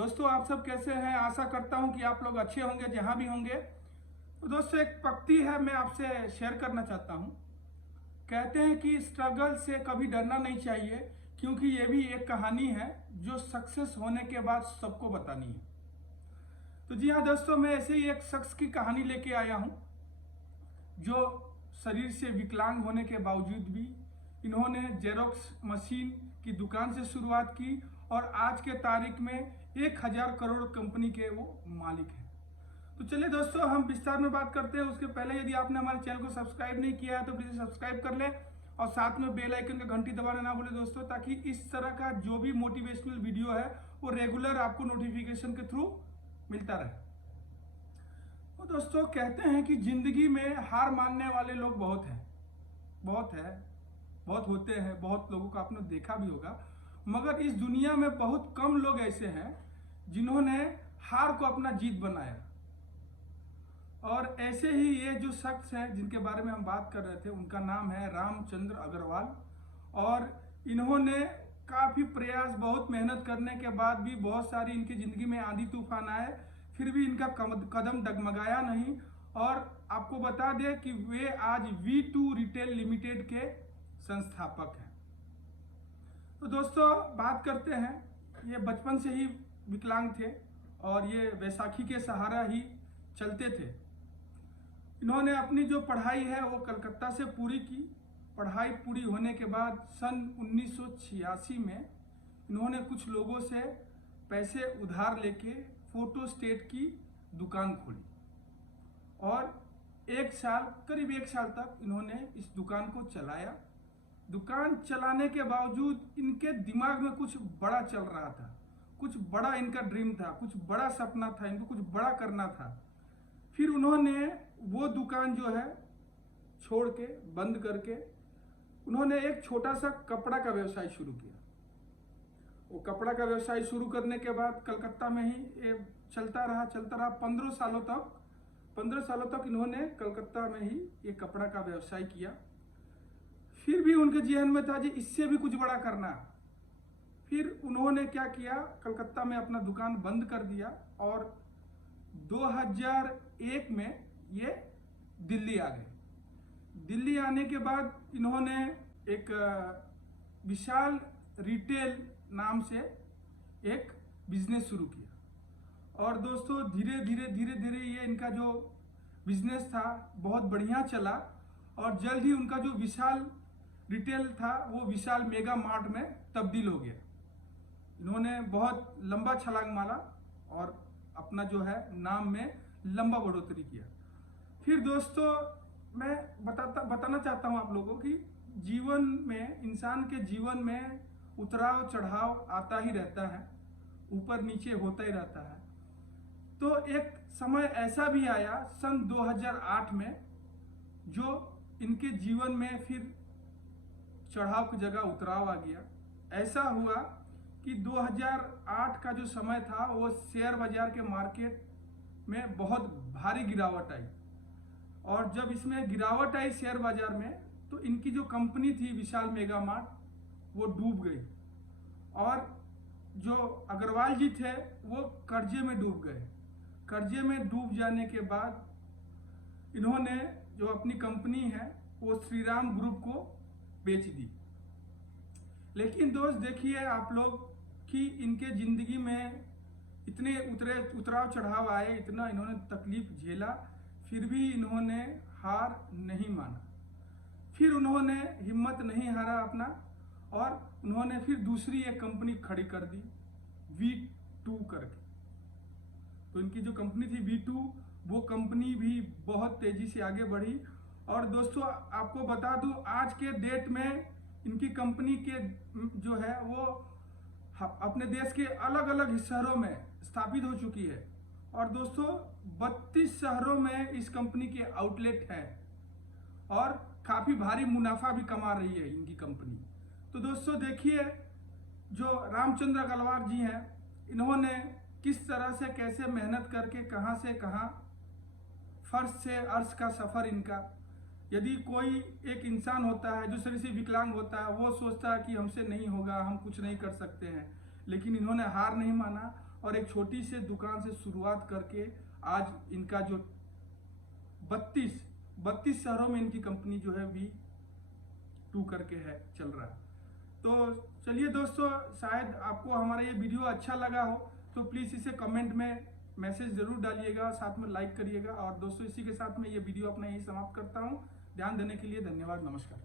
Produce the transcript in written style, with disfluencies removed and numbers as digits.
दोस्तों आप सब कैसे हैं। आशा करता हूं कि आप लोग अच्छे होंगे जहां भी होंगे। तो दोस्तों एक पंक्ति है, मैं आपसे शेयर करना चाहता हूं। कहते हैं कि स्ट्रगल से कभी डरना नहीं चाहिए, क्योंकि ये भी एक कहानी है जो सक्सेस होने के बाद सबको बतानी है। तो जी हाँ दोस्तों, मैं ऐसे ही एक शख्स की कहानी लेके आया हूं जो शरीर से विकलांग होने के बावजूद भी इन्होंने जेरोक्स मशीन की दुकान से शुरुआत की और आज के तारीख में 1000 करोड़ कंपनी के वो मालिक हैं। तो चलिए दोस्तों, हम विस्तार में बात करते हैं। उसके पहले यदि आपने हमारे चैनल को सब्सक्राइब नहीं किया है तो प्लीज सब्सक्राइब कर ले और साथ में बेल आइकन का घंटी दबाना ना भूले दोस्तों, ताकि इस तरह का जो भी मोटिवेशनल वीडियो है वो रेगुलर आपको नोटिफिकेशन के थ्रू मिलता रहे। तो दोस्तों कहते हैं कि जिंदगी में हार मानने वाले लोग बहुत हैं, बहुत होते हैं। बहुत लोगों को आपने देखा भी होगा, मगर इस दुनिया में बहुत कम लोग ऐसे हैं जिन्होंने हार को अपना जीत बनाया। और ऐसे ही ये जो शख्स है जिनके बारे में हम बात कर रहे थे, उनका नाम है रामचंद्र अग्रवाल। और इन्होंने काफी प्रयास, बहुत मेहनत करने के बाद भी बहुत सारी इनकी जिंदगी में आंधी तूफान आए, फिर भी इनका कदम डगमगाया नहीं। और आपको बता दें कि वे आज V2 रिटेल लिमिटेड के संस्थापक हैं। तो दोस्तों बात करते हैं, ये बचपन से ही विकलांग थे और ये बैसाखी के सहारा ही चलते थे। इन्होंने अपनी जो पढ़ाई है वो कलकत्ता से पूरी की। पढ़ाई पूरी होने के बाद सन 1986 में इन्होंने कुछ लोगों से पैसे उधार लेके फोटो स्टेट की दुकान खोली और करीब एक साल तक इन्होंने इस दुकान को चलाया। दुकान चलाने के बावजूद इनके दिमाग में कुछ बड़ा चल रहा था, कुछ बड़ा इनका ड्रीम था, कुछ बड़ा सपना था, इनको कुछ बड़ा करना था। फिर उन्होंने वो दुकान जो है छोड़ के, बंद करके, उन्होंने एक छोटा सा कपड़ा का व्यवसाय शुरू किया। वो कपड़ा का व्यवसाय शुरू करने के बाद कलकत्ता में ही ये चलता रहा 15 सालों तक इन्होंने कलकत्ता में ही ये कपड़ा का व्यवसाय किया। फिर भी उनके जहन में था जी इससे भी कुछ बड़ा करना। फिर उन्होंने क्या किया, कलकत्ता में अपना दुकान बंद कर दिया और 2001 में ये दिल्ली आ गए। दिल्ली आने के बाद इन्होंने एक विशाल रिटेल नाम से एक बिजनेस शुरू किया। और दोस्तों धीरे धीरे ये इनका जो बिजनेस था बहुत बढ़िया चला और जल्द ही उनका जो विशाल रिटेल था वो विशाल मेगा मार्ट में तब्दील हो गया। इन्होंने बहुत लंबा छलांग मारा और अपना जो है नाम में लंबा बढ़ोतरी किया। फिर दोस्तों मैं बताना चाहता हूं आप लोगों की जीवन में, इंसान के जीवन में उतराव चढ़ाव आता ही रहता है, ऊपर नीचे होता ही रहता है। तो एक समय ऐसा भी आया सन 2008 में जो इनके जीवन में फिर चढ़ाव की जगह उतराव आ गया। ऐसा हुआ कि 2008 का जो समय था वो शेयर बाजार के मार्केट में बहुत भारी गिरावट आई। और जब इसमें गिरावट आई शेयर बाजार में, तो इनकी जो कंपनी थी विशाल मेगा मार्ट वो डूब गई और जो अग्रवाल जी थे वो कर्जे में डूब गए। कर्जे में डूब जाने के बाद इन्होंने जो अपनी कंपनी है वो श्रीराम ग्रुप को बेच दी। लेकिन दोस्त देखिए आप लोग कि इनके जिंदगी में इतने उतराव चढ़ाव आए, इतना इन्होंने तकलीफ झेला, फिर भी इन्होंने हार नहीं माना। फिर उन्होंने हिम्मत नहीं हारा अपना और उन्होंने फिर दूसरी एक कंपनी खड़ी कर दी V2 करके। तो इनकी जो कंपनी थी V2, वो कंपनी भी बहुत तेजी से आगे बढ़ी। और दोस्तों आपको बता दूं आज के डेट में इनकी कंपनी के जो है वो अपने देश के अलग अलग शहरों में स्थापित हो चुकी है। और दोस्तों 32 शहरों में इस कंपनी के आउटलेट हैं और काफी भारी मुनाफा भी कमा रही है इनकी कंपनी। तो दोस्तों देखिए जो रामचंद्र अग्रवाल जी हैं, इन्होंने किस तरह से कैसे मेहनत करके कहां से कहां, फर्श से अर्श का सफर इनका। यदि कोई एक इंसान होता है जो शरीर से विकलांग होता है, वो सोचता है कि हमसे नहीं होगा, हम कुछ नहीं कर सकते हैं। लेकिन इन्होंने हार नहीं माना और एक छोटी सी दुकान से शुरुआत करके आज इनका जो 32 शहरों में इनकी कंपनी जो है V2 करके है चल रहा है। तो चलिए दोस्तों, शायद आपको हमारा ये वीडियो अच्छा लगा हो तो प्लीज़ इसे कमेंट में मैसेज जरूर डालिएगा, साथ में लाइक करिएगा। और दोस्तों इसी के साथ मैं ये वीडियो अपना यही समाप्त करता हूँ। ध्यान देने के लिए धन्यवाद, नमस्कार।